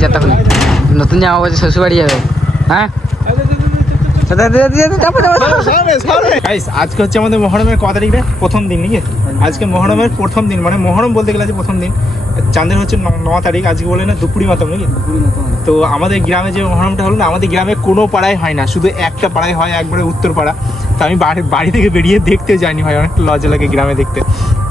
বেরিয়ে যা তখন নতুন জামা পড়ছে শ্বশুর বাড়ি যাবে হ্যাঁ আজকে হচ্ছে আমাদের মহরমের কত তারিখ প্রথম দিন নাকি আজকে মহরমের প্রথম দিন মানে মহরম বলতে গেলে যে প্রথম দিন। চাঁদের হচ্ছে ন- তারিখ আজকে বলে না দুপুরি মাতম নাকি? তো আমাদের গ্রামে যে মহরমটা হলো না আমাদের গ্রামে কোনো পাড়ায় হয় না শুধু একটা পাড়ায় হয় একবারে উত্তর পাড়া। তো আমি বাড়ি বাড়ি থেকে বেরিয়ে দেখতে যাইনি ভাই অনেকটা লজ্জা লাগে গ্রামে দেখতে।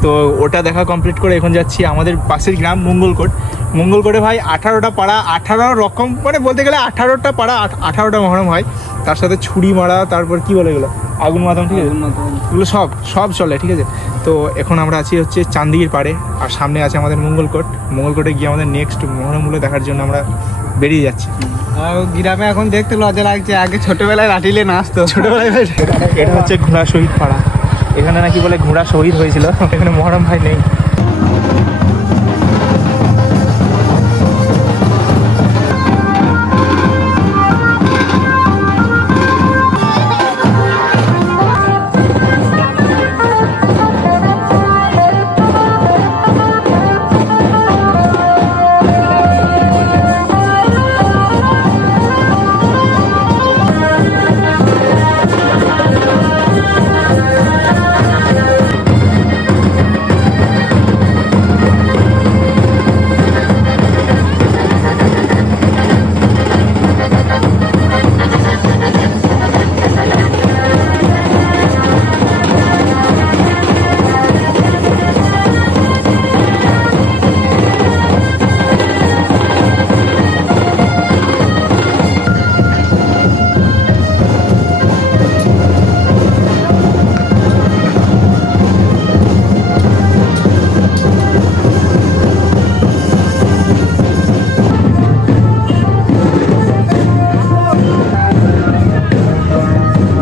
তো ওটা দেখা কমপ্লিট করে এখন যাচ্ছি আমাদের পাশের গ্রাম মঙ্গলকোট। মঙ্গলকোটে ভাই আঠারোটা পাড়া আঠারো রকম মানে বলতে গেলে আঠারোটা পাড়া আঠ- আঠারোটা মহরম হয়। তার সাথে ছুরি মারা তারপর কি বলে গেলো আগুন মাতাম ঠিক আছে? এগুলো সব সব চলে ঠিক আছে? তো এখন আমরা আছি হচ্ছে চান্দির পাড়ে আর সামনে আছে আমাদের মঙ্গলকোট। মঙ্গলকোটে গিয়ে আমাদের নেক্সট মহরমগুলো দেখার জন্য আমরা বেরিয়ে যাচ্ছি। আর গ্রামে এখন দেখতে লজ্জা লাগছে আগে ছোটবেলায় রাটিলে নাচতো। ছোটবেলায় এটা হচ্ছে ঘোড়া শহীদ পাড়া। এখানে নাকি বলে ঘোড়া শহীদ হয়েছিল এখানে মহরম ভাই নেই।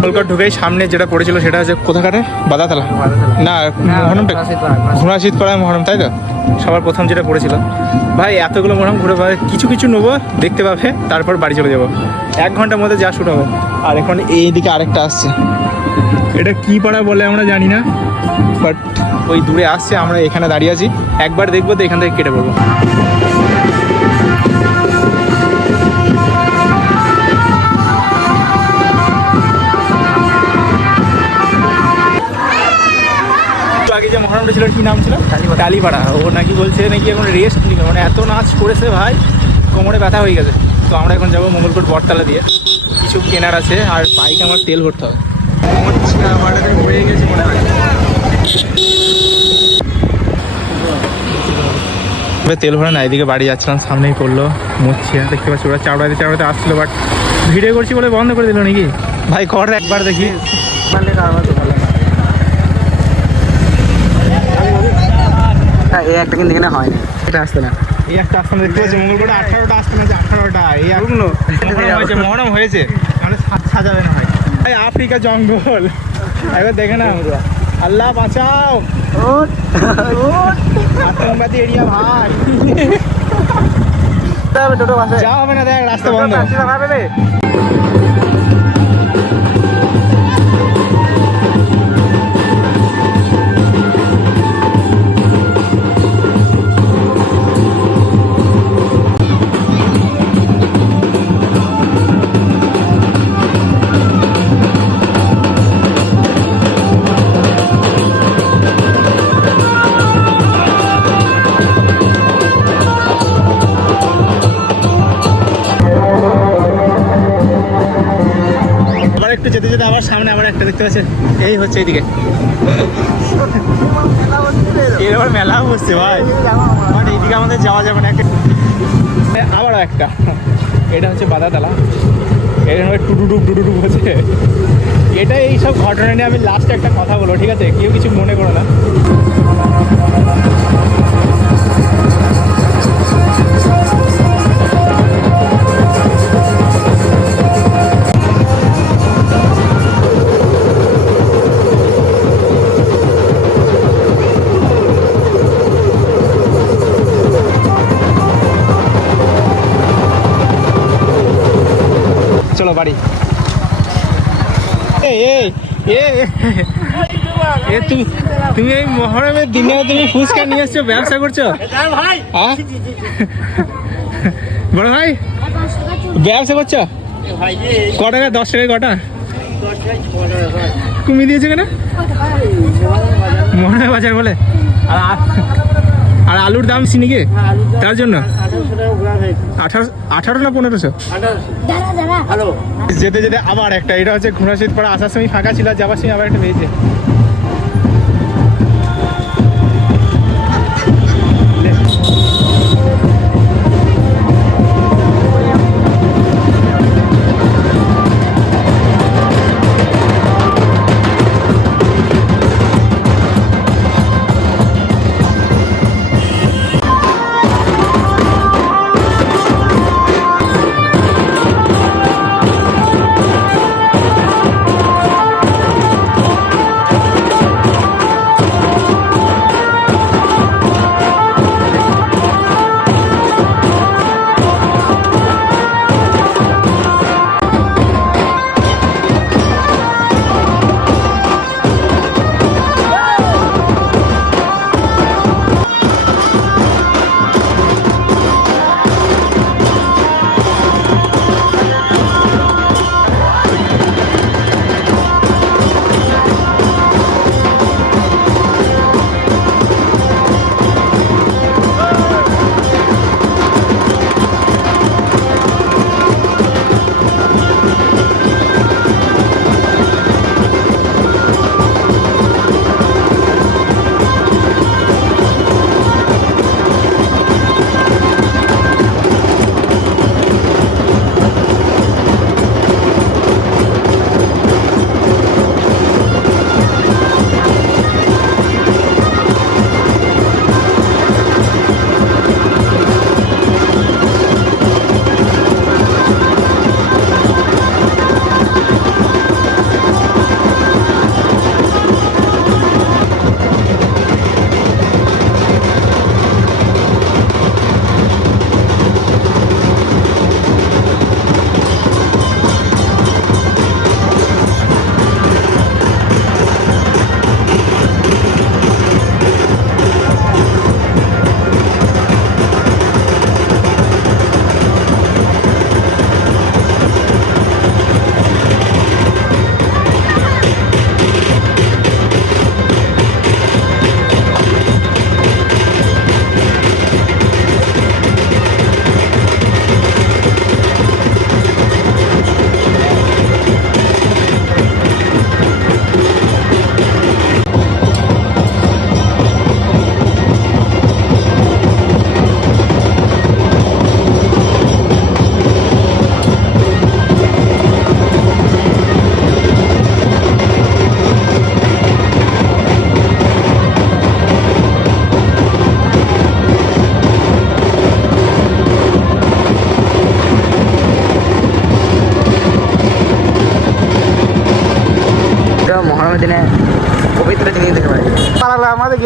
কলকাতা ঢুকেই সামনে যেটা পড়েছিল সেটা হচ্ছে কোথাকারে? বাদাতলা? না মহরমটা ঘোড়া শীত পাড়ায় মহরম তাই তো? সবার প্রথম যেটা পড়েছিল। ভাই, এতগুলো মহরম ঘুরে পাবে কিছু কিছু নেব, দেখতে পাবে, তারপর বাড়ি চলে যাব। এক ঘণ্টার মধ্যে যা শুরু হবে। আর এখন এই দিকে আরেকটা আসছে। এটা কি পাড়া বলে আমরা জানি না বাট ওই দূরে আসছে, আমরা এখানে দাঁড়িয়ে আছি। একবার দেখব, তো এখান থেকে কেটে পড়ব। আগে যে মহরমটা ছিল কি নাম ছিল? টালিপাড়া ও নাকি বলছে নাকি এখন রেস্ট নিবে। মানে এত নাচ করেছে ভাই কোমরে ব্যথা হয়ে গেছে। তো আমরা এখন যাব মঙ্গলকোট বটতলা দিয়ে। কিছু কেনার আছে আর বাইক আমার তেল ভরতে হবে। হয়ে গেছে মনে হয় তেল ভরে না এদিকে বাড়ি যাচ্ছিলাম সামনেই পড়ল মুচ্ছিয়া দেখতে পাচ্ছি ওরা চাউড়াতে চাউড়াতে আসছিল বাট ভিডিও করছি বলে বন্ধ করে দিল নাকি? ভাই কর একবার দেখি হ্যাঁ, এই একটা কিন্তু এখানে হয় না। এটা আসতে না। এই একটা আস্তানা দেখতে পাচ্ছি মঙ্গলবার আঠারোটা আস্তানা আছে আঠারোটা। এই আর হয়েছে মহরম হয়েছে। মানে সাজাবে না হয়। ভাই আফ্রিকা জঙ্গল। একবার দেখে না আল্লাহ বাঁচাও। আতঙ্কবাদী এরিয়া ভাই। টোটো বাসে। যা হবে না দেখ রাস্তা বন্ধ। সামনে আবার একটা দেখতে পাচ্ছে। এই হচ্ছে এইদিকে। এর আবার মেলা বসছে ভাই। মানে এইদিকে আমাদের যাওয়া যাবে না। একটা- আবারও একটা। এটা হচ্ছে বাদাতলা। এখানে টুটুটুক টুটুটুক হচ্ছে। এটা এই সব ঘটনা নিয়ে আমি লাস্টে একটা কথা বলব, ঠিক আছে? কেউ কিছু মনে করো না। চলো বাড়ি। এ তুমি তুমি এই মহরমের দিনে তুমি ফুচকা নিয়ে এসছো, ব্যবসা করছ? বড় ভাই, ব্যবসা করছ? ক টাকা, দশ টাকায় কটা? কমিয়ে দিয়েছে কেন? মনে বাজার বলে। আর আর আলুর দাম সিনিকে? তার জন্য? আঠারো আঠারো না পনেরোশো? দাঁড়া যেতে যেতে আবার একটা, এটা হচ্ছে ঘোড়াশীত পরে আসার সময় ফাঁকা ছিল যাবার সময় আবার একটা পেয়েছে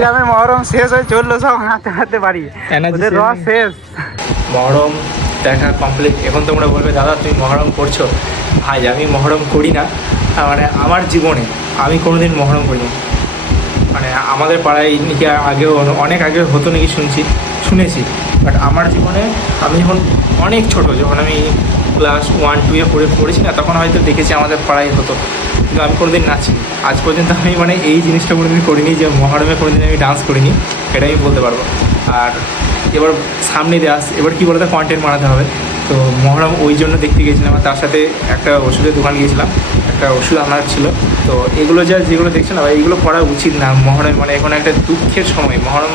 গ্রামে মহরম শেষ হয়ে চলল সব হাতে হাতে বাড়ি। ওদের শেষ রস শেষ। মহরম দেখা কমপ্লিট এখন তোমরা বলবে দাদা তুমি মহরম করছ? ভাই আমি মহরম করি না। মানে আমার জীবনে আমি কোনোদিন মহরম করিনি। মানে আমাদের পাড়ায় নাকি আগেও অনেক আগে হতো নাকি শুনছি শুনেছি। বাট আমার জীবনে আমি যখন অনেক ছোট যখন আমি ক্লাস ওয়ান টুয়ে পড়ে পড়েছি না তখন হয়তো দেখেছি আমাদের পাড়ায় হতো। কিন্তু আমি কোনোদিন নাচি আজ পর্যন্ত আমি মানে এই জিনিসটা কোনোদিন করিনি যে মহরমে কোনোদিন আমি ডান্স করিনি এটা আমি বলতে পারব। আর এবার সামনে দিয়ে আস এবার কী বলতো কন্টেন্ট বানাতে হবে। তো মহরম ওই জন্য দেখতে গিয়েছিলাম আর তার সাথে একটা ওষুধের দোকান গিয়েছিলাম। একটা ওষুধ আনার ছিল। তো এগুলো যা যেগুলো দেখছ না ভাই, এগুলো করা উচিত না। মহরম মানে এখন একটা দুঃখের সময়। মহরম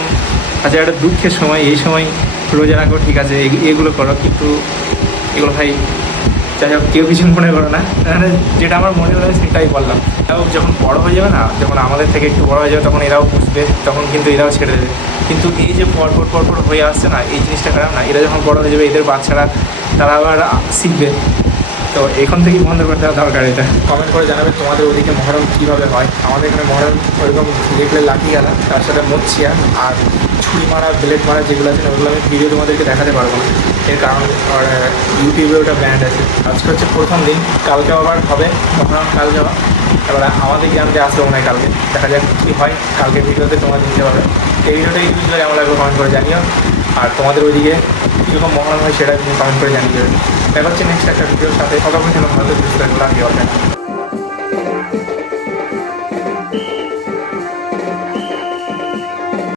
আচ্ছা একটা দুঃখের সময়। এই সময় রোজা রাখো, ঠিক আছে। এগ- এগুলো করো। কিন্তু এগুলো ভাই যাই হোক, কেউ কিছু মনে করো না। মানে যেটা আমার মনে হয় সেটাই বললাম। তাও যখন বড় হয়ে যাবে না, যখন আমাদের থেকে একটু বড় হয়ে যাবে, তখন এরাও বুঝবে, তখন কিন্তু এরাও ছেড়ে দেবে। কিন্তু এই যে পরপর পরপর হয়ে আসছে না, এই জিনিসটা খারাপ না। এরা যখন বড় হয়ে যাবে, এদের বাচ্চারা, তারা আবার শিখবে। তো এখন থেকেই বন্ধ করতে দেওয়া দরকার এটা। কমেন্ট করে জানাবে তোমাদের ওদিকে মহরম কীভাবে হয়। আমাদের এখানে মহরম ওইরকম দেখলে লাঠি গেলা, তার সাথে মোচিয়া আর ছুরি মারা, ব্লেড মারা যেগুলো আছে ওগুলো আমি ভিডিও তোমাদেরকে দেখাতে পারব না। এর কারণ ইউটিউবে ওটা ব্যান্ড আছে। আজকে হচ্ছে প্রথম দিন, কালকে আবার হবে মহরম, কাল যাওয়া। এবার আমাদের গ্রামকে আসবে মনে হয় কালকে? দেখা যাক কী হয়, কালকে ভিডিওতে তোমার দিতে পারবে। এই ভিডিওটা ইউজ করে আমার লাগবে কমেন্ট করে জানিও। আর তোমাদের ওইদিকে কীরকম মহরম হয় সেটা তুমি কমেন্ট করে জানিয়ে দেবে। দেখা হচ্ছে নেক্সট একটা ভিডিওর সাথে। সবাই যেন ভালো সুস্থ ইউ